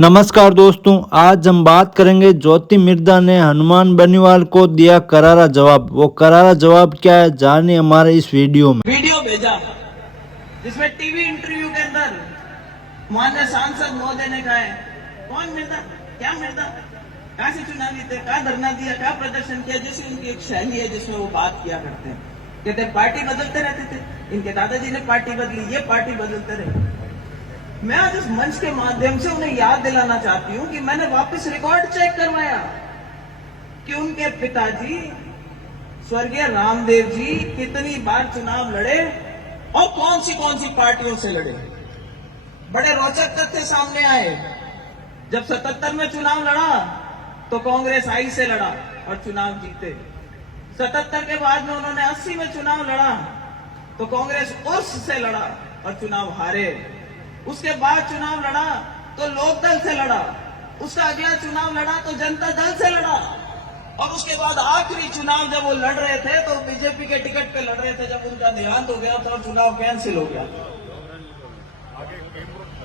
नमस्कार दोस्तों, आज हम बात करेंगे ज्योति मिर्धा ने हनुमान बेनीवाल को दिया करारा जवाब। वो करारा जवाब क्या है, जानिए हमारे इस वीडियो में। वीडियो भेजा जिसमें टीवी इंटरव्यू के अंदर माननीय सांसद महोदय ने कहा है, कौन मिर्धा, क्या मिर्धा, कहां से चुनाव जीते, कहां धरना दिया, क्या प्रदर्शन किया, जैसे उनकी एक शैली है जिसमें वो बात किया करते हैं। कहते पार्टी बदलते रहते थे, इनके दादाजी ने पार्टी बदली, ये पार्टी बदलते रहे। मैं आज इस मंच के माध्यम से उन्हें याद दिलाना चाहती हूं कि मैंने वापस रिकॉर्ड चेक करवाया कि उनके पिताजी स्वर्गीय रामदेव जी कितनी बार चुनाव लड़े और कौन सी पार्टियों से लड़े। बड़े रोचक तथ्य सामने आए। जब 77 में चुनाव लड़ा तो कांग्रेस आई से लड़ा और चुनाव जीते। 77 के बाद में उन्होंने 80 में चुनाव लड़ा तो कांग्रेस उस से लड़ा और चुनाव हारे। उसके बाद चुनाव लड़ा तो लोकदल से लड़ा, उसका अगला चुनाव लड़ा तो जनता दल से लड़ा, और उसके बाद आखिरी चुनाव जब वो लड़ रहे थे तो बीजेपी के टिकट पे लड़ रहे थे। जब उनका देहांत हो गया था और चुनाव कैंसिल हो गया।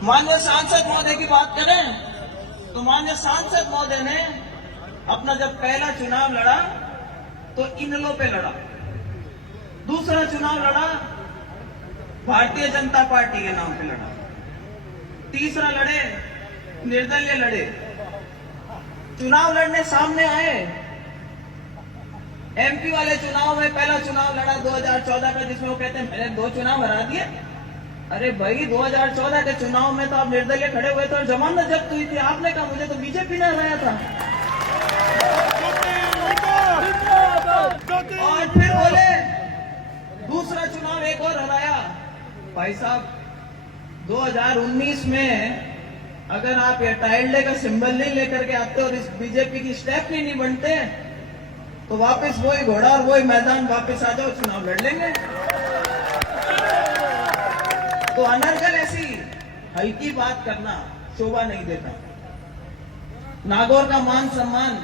माननीय सांसद महोदय की बात करें तो माननीय सांसद महोदय ने अपना जब पहला चुनाव लड़ा तो इनलो पे लड़ा, दूसरा चुनाव लड़ा भारतीय जनता पार्टी के नाम पे लड़ा, तीसरा लड़े निर्दलीय लड़े। चुनाव लड़ने सामने आए। एमपी वाले चुनाव में पहला चुनाव लड़ा 2014 का, जिसमें वो कहते हैं मैंने 2 चुनाव हरा दिए। अरे भाई, 2014 के चुनाव में तो आप निर्दलीय खड़े हुए थे और जमानत जब्त हुई थी। आपने कहा मुझे तो बीजेपी ने हराया था। और फिर बोले दूसरा चुनाव एक और हराया। भाई साहब, 2019 में अगर आप ये टाइल्डे का सिंबल नहीं लेकर के आते और इस बीजेपी की स्टेप नहीं बनते तो वापस वही घोड़ा और वही मैदान वापस आ जाओ, चुनाव लड़ लेंगे। तो अनर्गल ऐसी हल्की बात करना शोभा नहीं देता। नागौर का मान सम्मान,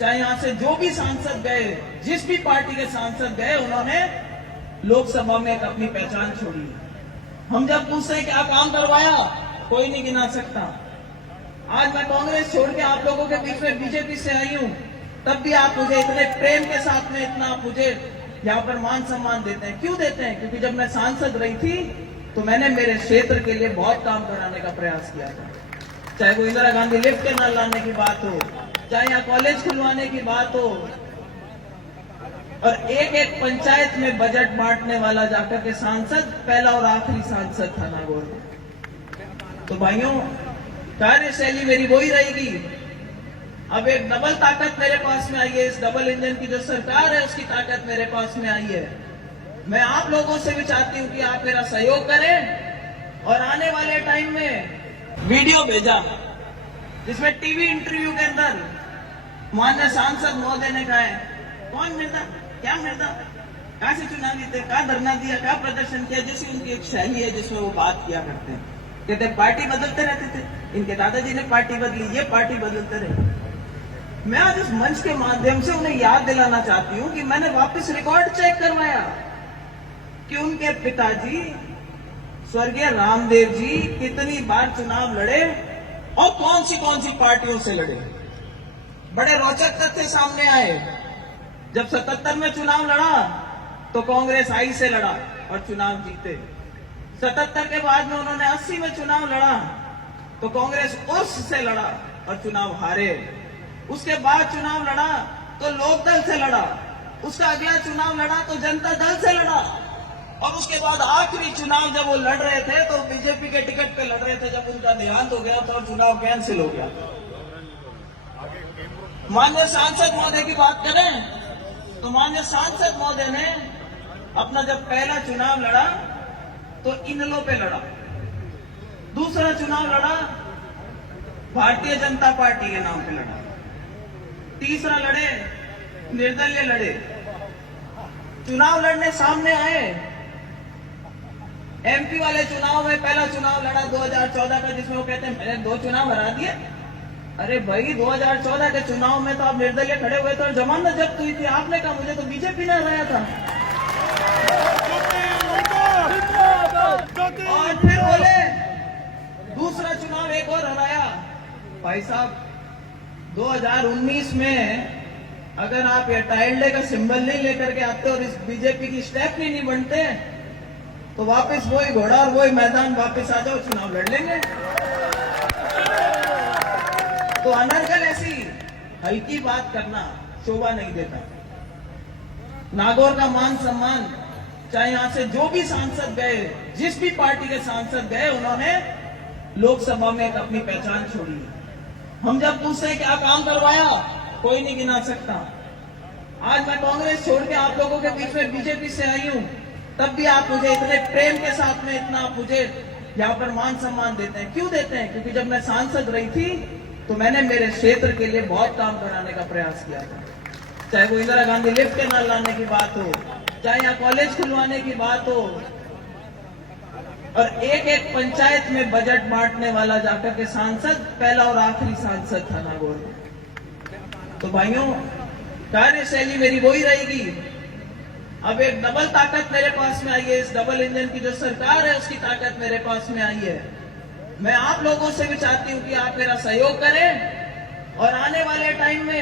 चाहे यहां से जो भी सांसद गए, जिस भी पार्टी के सांसद गए, उन्होंने लोकसभा में एक अपनी पहचान छोड़ी। हम जब पूछते हैं क्या काम करवाया, कोई नहीं गिना सकता। आज मैं कांग्रेस छोड़ के आप लोगों के बीच में बीजेपी से आई हूं, तब भी आप मुझे इतने प्रेम के साथ में इतना मुझे यहाँ पर मान सम्मान देते हैं। क्यों देते हैं? क्योंकि जब मैं सांसद रही थी तो मैंने मेरे क्षेत्र के लिए बहुत काम कराने का प्रयास किया था। चाहे वो इंदिरा गांधी लिफ्ट के नल लाने की बात हो, चाहे यहाँ कॉलेज खुलवाने की बात हो, और एक एक पंचायत में बजट बांटने वाला जाकर के सांसद पहला और आखिरी सांसद था नागौर में। तो भाइयों, कार्यशैली मेरी वही रहेगी। अब एक डबल ताकत मेरे पास में आई है। इस डबल इंजन की जो सरकार है उसकी ताकत मेरे पास में आई है। मैं आप लोगों से भी चाहती हूं कि आप मेरा सहयोग करें और आने वाले टाइम में वीडियो भेजा जिसमें टीवी इंटरव्यू के अंदर माननीय सांसद महोदय ने कहा है, कौन मिर्धा, क्या मिर्धा, कहां से चुनाव जीते, कहां धरना दिया, क्या प्रदर्शन किया, जैसे उनकी एक शैली है जिसमें वो बात किया करते हैं। कहते पार्टी बदलते रहते थे, इनके दादाजी ने पार्टी बदली, ये पार्टी बदलते रहे। मैं आज इस मंच के माध्यम से उन्हें याद दिलाना चाहती हूं कि मैंने वापस रिकॉर्ड चेक करवाया कि उनके पिताजी स्वर्गीय रामदेव जी कितनी बार चुनाव लड़े और कौन सी पार्टियों से लड़े। बड़े रोचक तथ्य सामने आए। जब 77 में चुनाव लड़ा तो कांग्रेस आई से लड़ा और चुनाव जीते। 77 के बाद में उन्होंने 80 में चुनाव लड़ा तो कांग्रेस उस से लड़ा और चुनाव हारे। उसके बाद चुनाव लड़ा तो लोकदल से लड़ा, उसका अगला चुनाव लड़ा तो जनता दल से लड़ा, और उसके बाद आखिरी चुनाव जब वो लड़ रहे थे तो बीजेपी के टिकट पे लड़ रहे थे। जब उनका देहांत हो गया था और चुनाव कैंसिल हो गया। माननीय सांसद महोदय की बात करें तो माननीय सांसद महोदय ने अपना जब पहला चुनाव लड़ा तो इनलो पे लड़ा, दूसरा चुनाव लड़ा भारतीय जनता पार्टी के नाम पे लड़ा, तीसरा लड़े निर्दलीय लड़े। चुनाव लड़ने सामने आए। एमपी वाले चुनाव में पहला चुनाव लड़ा 2014 का, जिसमें वो कहते हैं मैंने 2 चुनाव हरा दिए। अरे भाई, 2014 के चुनाव में तो आप निर्दलीय खड़े हुए थे और जमानत जब्त हुई थी। आपने कहा मुझे तो बीजेपी ने हराया था। और फिर बोले दूसरा चुनाव एक और हराया। भाई साहब 2019 में अगर आप ये टाइल्डे का सिंबल नहीं लेकर के आते और इस बीजेपी की स्टेप नहीं बनते तो वापस वही घोड़ा और वही मैदान वापस आ जाओ, चुनाव लड़ लेंगे। तो अनर्गल ऐसी हल्की बात करना शोभा नहीं देता। नागौर का मान सम्मान, चाहे यहां से जो भी सांसद गए, जिस भी पार्टी के सांसद गए, उन्होंने लोकसभा में एक अपनी पहचान छोड़ी। हम जब पूछते क्या काम करवाया, कोई नहीं गिना सकता। आज मैं कांग्रेस छोड़ के आप लोगों के बीच में बीजेपी से आई हूं, तब भी आप मुझे इतने प्रेम के साथ में इतना आप मुझे यहाँ पर मान सम्मान देते हैं। क्यों देते हैं? क्योंकि जब मैं सांसद रही थी तो मैंने मेरे क्षेत्र के लिए बहुत काम कराने का प्रयास किया था। चाहे वो इंदिरा गांधी लिफ्ट के नाल लाने की बात हो, चाहे यहाँ कॉलेज खुलवाने की बात हो, और एक एक पंचायत में बजट बांटने वाला जाकर के सांसद पहला और आखिरी सांसद था नागौर में। तो भाइयों, कार्यशैली मेरी वही रहेगी। अब एक डबल ताकत मेरे पास में आई है। इस डबल इंजन की जो सरकार है उसकी ताकत मेरे पास में आई है। मैं आप लोगों से भी चाहती हूं कि आप मेरा सहयोग करें और आने वाले टाइम में